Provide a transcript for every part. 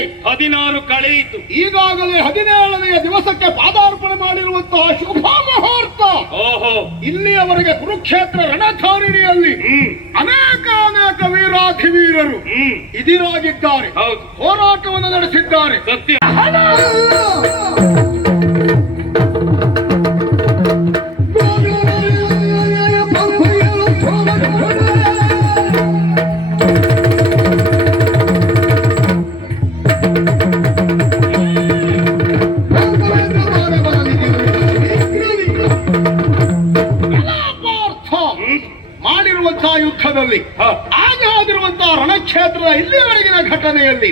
ಆಗಿದೆ, 16 ಕಳೆಯಿತು. ಈಗಾಗಲೇ 17ನೆಯ ದಿವಸಕ್ಕೆ ಪಾದಾರ್ಪಣೆ ಮಾಡಿರುವಂತಹ ಶುಭ ಮುಹೂರ್ತ. ಓಹೋ, ಇಲ್ಲಿಯವರೆಗೆ ಕುರುಕ್ಷೇತ್ರ ರಣಧಾರಿಣಿಯಲ್ಲಿ ಅನೇಕ ವೀರಾಧಿವೀರರು ಇದಿರಾಗಿದ್ದಾರೆ, ಹೌದು, ಹೋರಾಟವನ್ನು ನಡೆಸಿದ್ದಾರೆ. ಸತ್ಯ. ಮಾಡಿರುವಂತಹ ಯುದ್ಧದಲ್ಲಿ ಆಗ ಆಗಿರುವಂತಹ ರಣಕ್ಷೇತ್ರದ ಇಲ್ಲಿಯವರೆಗಿನ ಘಟನೆಯಲ್ಲಿ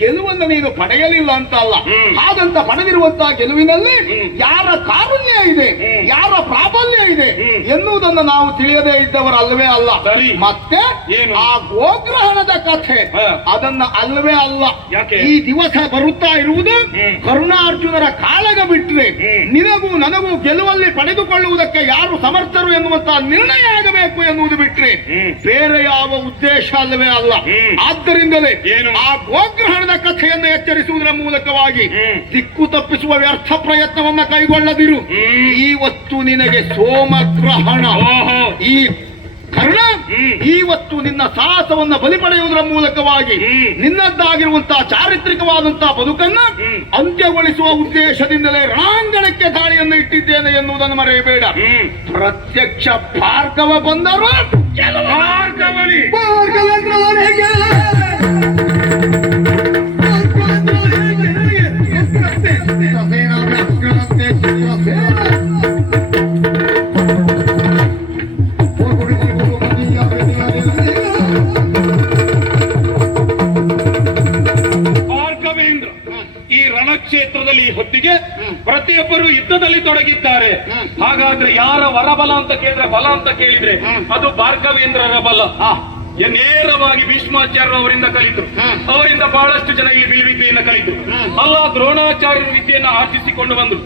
ಗೆಲುವನ್ನು ನೀನು ಪಡೆಯಲಿಲ್ಲ ಅಂತ ಅಲ್ಲ, ಹಾಗಂತ ಪಡೆದಿರುವಂತಹ ಗೆಲುವಿನಲ್ಲಿ ಯಾರ ಕಾರುಣ್ಯ ಇದೆ, ಯಾರ ಪ್ರಾಬಲ್ಯ ಇದೆ ಎನ್ನುವುದನ್ನು ನಾವು ತಿಳಿಯದೇ ಇದ್ದವರಲ್ಲವೇ ಅಲ್ಲ. ಮತ್ತೆ ಆ ಗೋಗ್ರಹಣದ ಕಥೆ ಅದನ್ನ ಅಲ್ಲವೇ ಅಲ್ಲ. ಈ ದಿವಸ ಬರುತ್ತಾ ಇರುವುದು ಕರುಣಾರ್ಜುನರ ಕಾಳಗ ಬಿಟ್ರೆ ನಿನಗೂ ನನಗೂ ಗೆಲುವಲ್ಲಿ ಪಡೆದುಕೊಳ್ಳುವುದಕ್ಕೆ ಯಾರು ಸಮರ್ಥರು ಎನ್ನುವಂತಹ ನಿರ್ಣಯ ಆಗಬೇಕು ಎನ್ನುವುದು ಬಿಟ್ರೆ ಬೇರೆ ಯಾವ ಉದ್ದೇಶ ಅಲ್ಲವೇ ಅಲ್ಲ. ಆದ್ದರಿಂದಲೇ ಆ ಗೋಗ್ರಹಣದ ಕಥೆಯನ್ನು ಎಚ್ಚರಿಸುವುದರ ಮೂಲಕವಾಗಿ ದಿಕ್ಕು ತಪ್ಪಿಸುವ ವ್ಯರ್ಥ ಪ್ರಯತ್ನವನ್ನ ಕೈಗೊಳ್ಳದಿರು. ಇವತ್ತು ನಿನಗೆ ಸೋಮಗ್ರಹಣ, ಈ ಕರ್ಣ ಇವತ್ತು ನಿನ್ನ ಸಾಹಸವನ್ನ ಬಲಿ ಪಡೆಯುವುದರ ಮೂಲಕವಾಗಿ ನಿನ್ನದ್ದಾಗಿರುವಂತಹ ಚಾರಿತ್ರಿಕವಾದಂತಹ ಬದುಕನ್ನ ಅಂತ್ಯಗೊಳಿಸುವ ಉದ್ದೇಶದಿಂದಲೇ ರಣಾಂಗಣಕ್ಕೆ ದಾಳಿಯನ್ನು ಇಟ್ಟಿದ್ದೇನೆ ಎನ್ನುವುದನ್ನು ಮರೆಯಬೇಡ. ಪ್ರತ್ಯಕ್ಷ ಭಾರ್ಗವ ಬಂದರು ಕ್ಷೇತ್ರದಲ್ಲಿ ಈ ಹೊತ್ತಿಗೆ ಪ್ರತಿಯೊಬ್ಬರು ಯುದ್ಧದಲ್ಲಿ ತೊಡಗಿದ್ದಾರೆ. ಹಾಗಾದ್ರೆ ಯಾರ ವರಬಲ ಅಂತ ಕೇಳಿದ್ರೆ, ಬಲ ಅಂತ ಕೇಳಿದ್ರೆ ಅದು ಭಾರ್ಗವೇಂದ್ರರ ಬಲ. ನೇರವಾಗಿ ಭೀಷ್ಮಾಚಾರ್ಯ ಅವರಿಂದ ಕಲಿತರು, ಅವರಿಂದ ಬಹಳಷ್ಟು ಜನ ಈ ಬಿಲ್ವಿದ್ಯೆಯನ್ನು ಕಲಿತರು. ಅಲ್ಲ, ದ್ರೋಣಾಚಾರ್ಯರ ವಿದ್ಯೆಯನ್ನು ಆರ್ಜಿಸಿಕೊಂಡು ಬಂದ್ರು,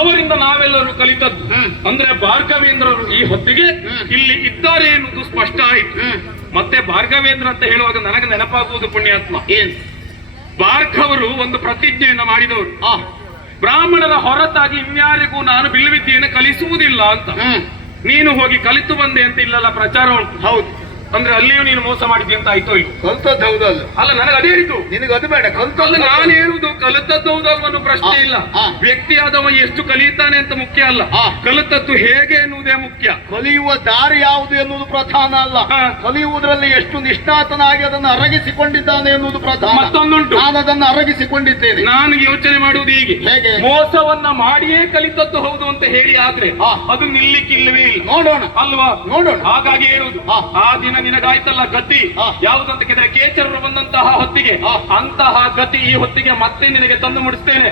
ಅವರಿಂದ ನಾವೆಲ್ಲರೂ ಕಲಿತದ್ದು. ಅಂದ್ರೆ ಭಾರ್ಗವೇಂದ್ರರು ಈ ಹೊತ್ತಿಗೆ ಇಲ್ಲಿ ಇದ್ದಾರೆ ಎನ್ನುವುದು ಸ್ಪಷ್ಟ ಆಯಿತು. ಮತ್ತೆ ಭಾರ್ಗವೇಂದ್ರ ಅಂತ ಹೇಳುವಾಗ ನನಗೆ ನೆನಪಾಗುವುದು ಪುಣ್ಯಾತ್ಮ, ಭಾರ್ಗವರು ಒಂದು ಪ್ರತಿಜ್ಞೆಯನ್ನು ಮಾಡಿದವರು, ಬ್ರಾಹ್ಮಣರ ಹೊರತಾಗಿ ಇನ್ಯಾರಿಗೂ ನಾನು ಬಿಲ್ವಿದ್ಯೆಯನ್ನು ಕಲಿಸುವುದಿಲ್ಲ ಅಂತ. ನೀನು ಹೋಗಿ ಕಲಿತು ಬಂದೆ ಅಂತ ಇಲ್ಲೆಲ್ಲ ಪ್ರಚಾರ ಉಂಟು. ಹೌದು, ಅಂದ್ರೆ ಅಲ್ಲಿಯೂ ನೀನು ಮೋಸ ಮಾಡಿದ್ದೆ ಅಂತ ಆಯ್ತು. ಇಲ್ಲಿ ಕಲ್ತದ್ದು ಹೌದಲ್ಲ? ಅಲ್ಲ, ನನಗೆ ಅದೇ ಹೇಳಿದ್ದು. ನಿನಗೆ ಅದು ಬೇಡ, ಕಲ್ತದ್ದು ನಾನು ಹೇಳುದು. ಕಲಿತದ್ದು ಹೌದಲ್ವನ್ನೋ ಪ್ರಶ್ನೆ ಇಲ್ಲ. ವ್ಯಕ್ತಿಯಾದವ ಎಷ್ಟು ಕಲಿತಾನೆ ಅಂತ ಮುಖ್ಯ ಅಲ್ಲ, ಕಲಿತದ್ದು ಹೇಗೆ ಎನ್ನುವುದೇ ಮುಖ್ಯ. ಕಲಿಯುವ ದಾರಿ ಯಾವುದು ಎನ್ನುವುದು ಪ್ರಧಾನ ಅಲ್ಲ, ಕಲಿಯುವುದರಲ್ಲಿ ಎಷ್ಟು ನಿಷ್ಣಾತನಾಗಿ ಅದನ್ನು ಅರಗಿಸಿಕೊಂಡಿದ್ದಾನೆ ಎನ್ನುವುದು ಪ್ರಧಾನ. ಮತ್ತೊಂದುಂಟು, ನಾನು ಅದನ್ನು ಅರಗಿಸಿಕೊಂಡಿದ್ದೇನೆ. ನಾನು ಯೋಚನೆ ಮಾಡುವುದು ಹೀಗೆ, ಹೇಗೆ ಮೋಸವನ್ನ ಮಾಡಿಯೇ ಕಲಿತದ್ದು ಹೌದು ಅಂತ ಹೇಳಿ ಆದ್ರೆ ಅದು ನಿಲ್ಲಿಕ್ಕಿಲ್ಲವೇ ಇಲ್ಲ. ನೋಡೋಣ ಅಲ್ವಾ? ನೋಡೋಣ. ಹಾಗಾಗಿ ಹೇಳುದು, ಆ ದಿನ ನಿನಗಾಯ್ತಲ್ಲ ಗತಿ ಯಾವುದಂತ ಕೇಳಿದ್ರೆ, ಕೇಚರರು ಬಂದಂತಹ ಹೊತ್ತಿಗೆ ಅಂತಹ ಗತಿ ಈ ಹೊತ್ತಿಗೆ ಮತ್ತೆ ನಿನಗೆ ತಂದು ಮುಡಿಸ್ತೇನೆ.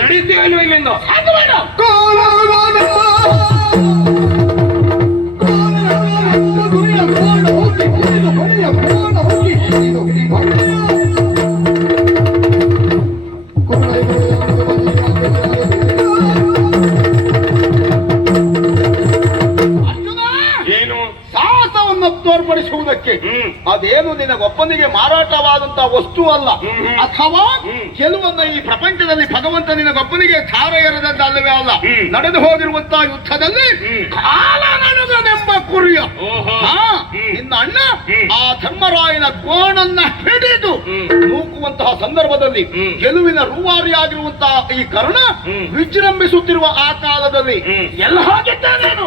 ನಡೀತೀವಿ ಇಲ್ಲಿಂದ. ತೋರ್ಪಡಿಸುವುದಕ್ಕೆ ಅದೇನು ನಿನಗೊಬ್ಬನಿಗೆ ಮಾರಾಟವಾದಂತಹ ವಸ್ತು ಅಲ್ಲ, ಅಥವಾ ಗೆಲುವನ್ನ ಈ ಪ್ರಪಂಚದಲ್ಲಿ ಭಗವಂತ ನಿನಗೊಬ್ಬನಿಗೆ ಧಾರ ಎರೆದದ್ದಲ್ಲವೇ ಅಲ್ಲ. ನಡೆದು ಹೋಗಿರುವಂತಹ ಯುದ್ಧದಲ್ಲಿ ಕಾಲನಡುಗನೆಂಬ ಕುರಿಯ ನಿನ್ನ ಅಣ್ಣ ಆ ಧರ್ಮರಾಯನ ಗೋಣನ್ನ ಹಿಡಿದು ನೂಕುವಂತಹ ಸಂದರ್ಭದಲ್ಲಿ ಗೆಲುವಿನ ರೂವಾರಿಯಾಗಿರುವಂತಹ ಈ ಕರ್ಣ ವಿಜೃಂಭಿಸುತ್ತಿರುವ ಆ ಕಾಲದಲ್ಲಿ ಎಲ್ಲ ಹಾಗಿದ್ದಾನೇನು?